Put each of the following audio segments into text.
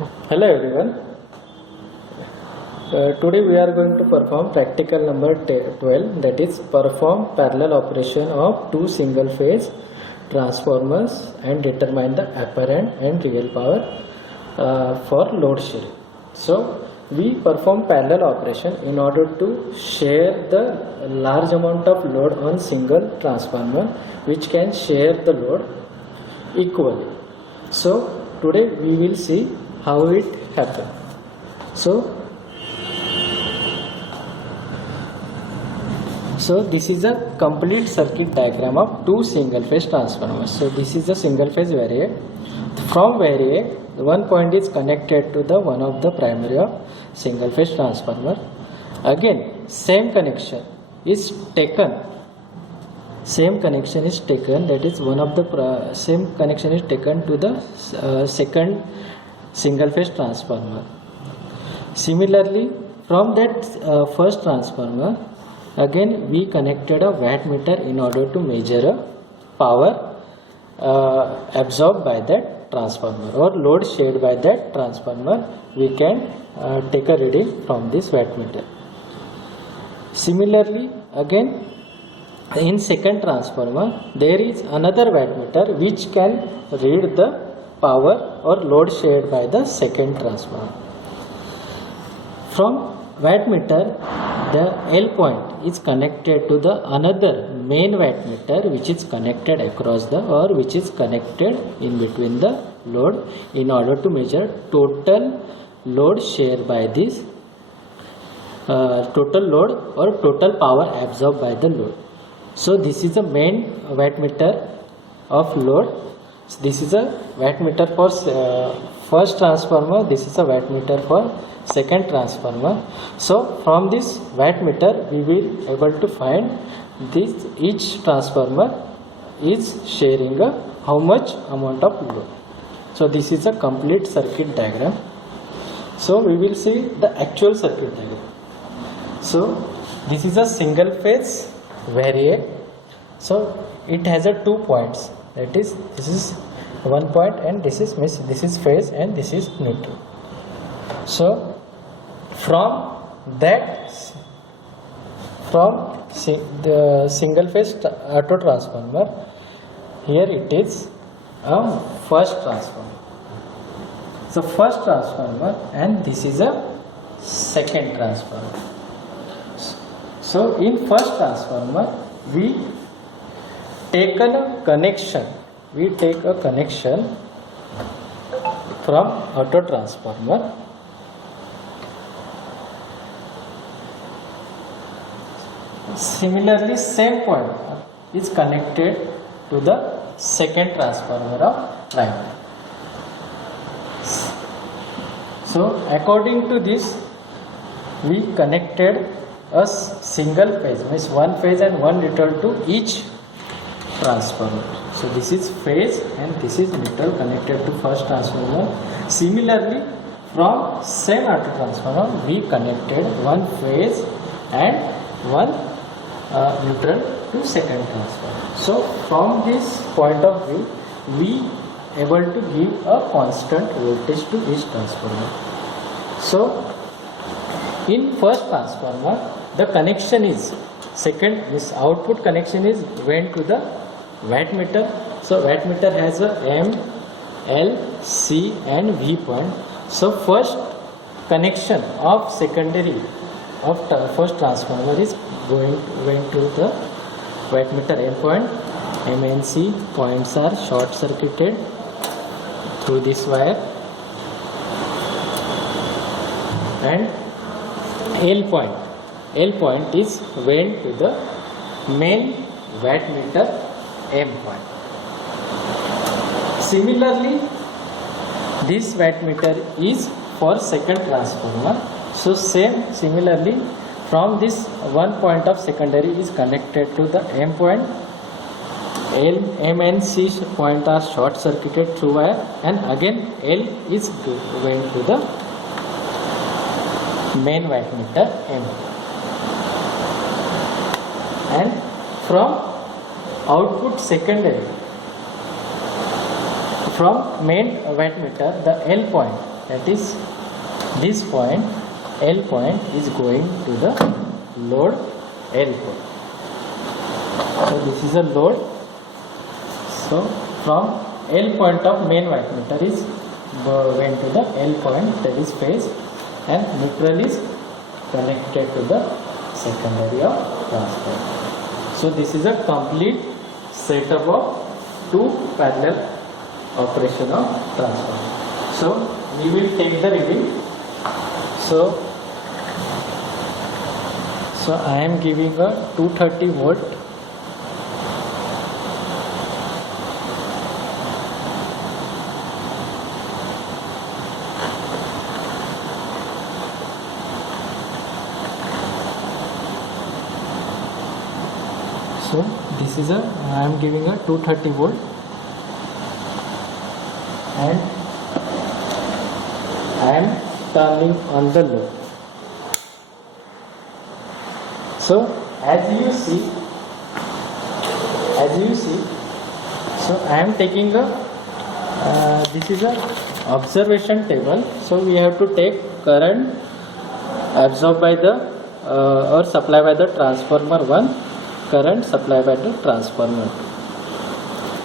Hello everyone. Today we are going to perform practical number 12, that is perform parallel operation of two single phase transformers and determine the apparent and real power for load sharing. So we perform parallel operation in order to share the large amount of load on single transformer which can share the load equally. So today we will see how it happens. So this is a complete circuit diagram of two single phase transformers. So this is a single phase variac. From variac, one point is connected to the one of the primary of single phase transformer. Again, same connection is taken. That is one of the same connection is taken to the second single phase transformer. Similarly, from that first transformer, again we connected a wattmeter in order to measure a power absorbed by that transformer or load shared by that transformer. We can take a reading from this wattmeter. Similarly, again in second transformer there is another wattmeter which can read the power or load shared by the second transformer. From wattmeter, the L point is connected to the another main wattmeter which is connected across the or which is connected in between the load in order to measure total load shared by this total load or total power absorbed by the load. So this is the main wattmeter of load. This is a wattmeter for first transformer. This is a wattmeter for second transformer. So from this wattmeter we will able to find this each transformer is sharing how much amount of load. So this is a complete circuit diagram. So we will see the actual circuit diagram. So this is a single phase variac. So it has a 2 points, that is this is 1 point and this is phase and this is neutral. So from the single phase auto transformer, here it is a first transformer. So first transformer and this is a second transformer. So in first transformer we take a connection from auto transformer. Similarly, same point is connected to the second transformer of primary. So according to this, we connected a single phase, means one phase and one neutral to each transformer. So this is phase and this is neutral connected to first transformer. Similarly, from same auto transformer we connected one phase and one neutral to second transformer. So from this point of view we able to give a constant voltage to each transformer. So in first transformer the connection is this output connection is went to the wattmeter. So wattmeter has a M, L, C and V point. So first connection of secondary of first transformer is went to the wattmeter L point. M and C points are short circuited through this wire, and L point is went to the main wattmeter M point. Similarly, this wattmeter is for second transformer. So similarly from this one point of secondary is connected to the M point. M and C point are short circuited through wire, and again L is went to the main wattmeter M. And from output secondary, from main wattmeter, the L point that is this point, L point is going to the load L point. So this is a load. So from L point of main wattmeter is went to the L point, that is phase, and neutral is connected to the secondary of transformer. So this is a complete setup of two parallel operation of transformer. So we will take the reading. So I am giving a 230 volt. So this is I am giving a 230 volt, and I am turning on the load. So as you see, so I am taking a this is a observation table. So we have to take current absorbed by the or supplied by the transformer 1, current supplied by the transformer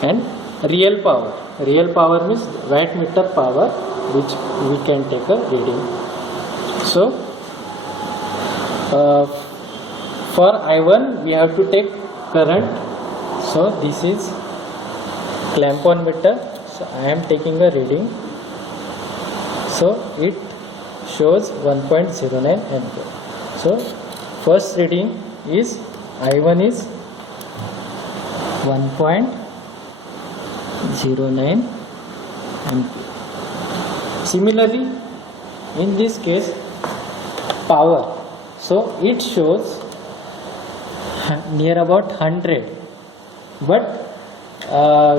2, and real power. Real power means wattmeter power, which we can take a reading. So for I1 we have to take current. So this is clamp on meter. So I am taking a reading. So it shows 1.09 ampere. So first reading is I1 is 1.09 ampere. Similarly, in this case, power. So it shows near about 100, but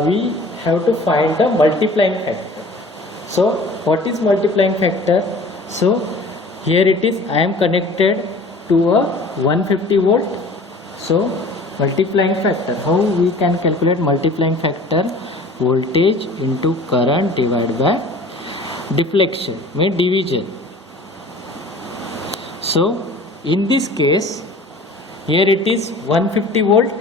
we have to find the multiplying factor. So what is multiplying factor? So here it is, I am connected to a 150 volt. So multiplying factor, how we can calculate multiplying factor? Voltage into current divided by deflection, means division. So in this case, here it is 150 volt.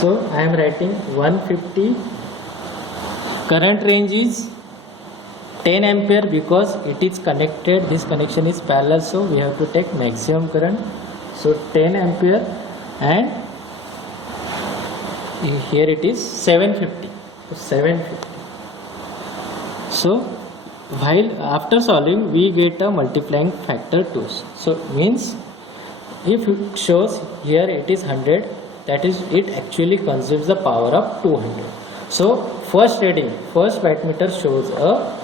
So I am writing 150. Current range is 10 ampere because it is connected, this connection is parallel, so we have to take maximum current. So 10 ampere, and here it is 750. So 750. So while after solving we get a multiplying factor 2. So means if it shows here it is 100, that is it actually consumes the power of 200. So first reading, first wattmeter shows a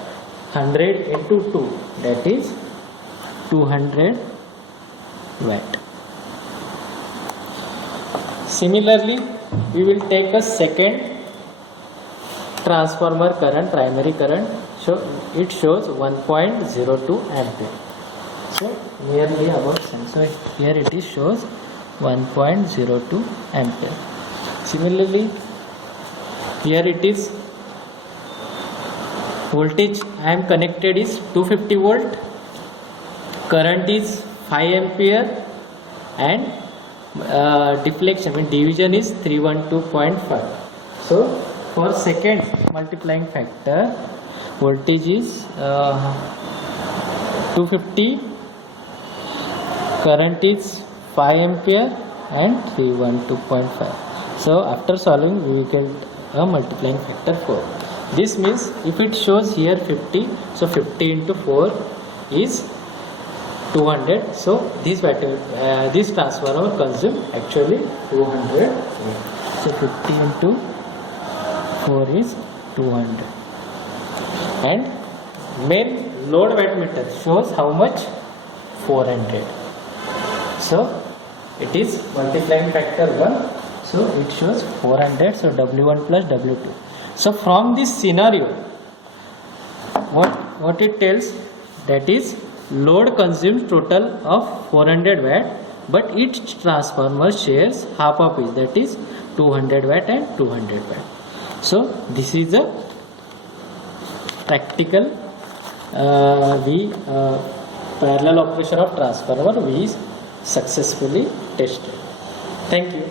100 into 2, that is 200 watt. Similarly, we will take a second transformer current, primary current. So it shows 1.02 ampere. So nearly about same. So here it is shows 1.02 ampere. Similarly, here it is voltage I am connected is 250 volt, current is 5 ampere, and deflection, means division is 312.5. So for second multiplying factor, voltage is 250, current is 5 ampere and 312.5. So after solving we will get a multiplying factor 4. This means if it shows here 50, so 50 into 4 is 200. So this transformer consumes actually 200. So 50 into 4 is 200. And main load wattmeter shows how much? 400. So it is multiplying factor 1. So it shows 400. So W1 plus W2. So from this scenario, what it tells, that is load consumes total of 400 watt, but each transformer shares half of it, that is 200 watt and 200 watt. So this is the practical parallel operation of transformer we successfully tested. Thank you.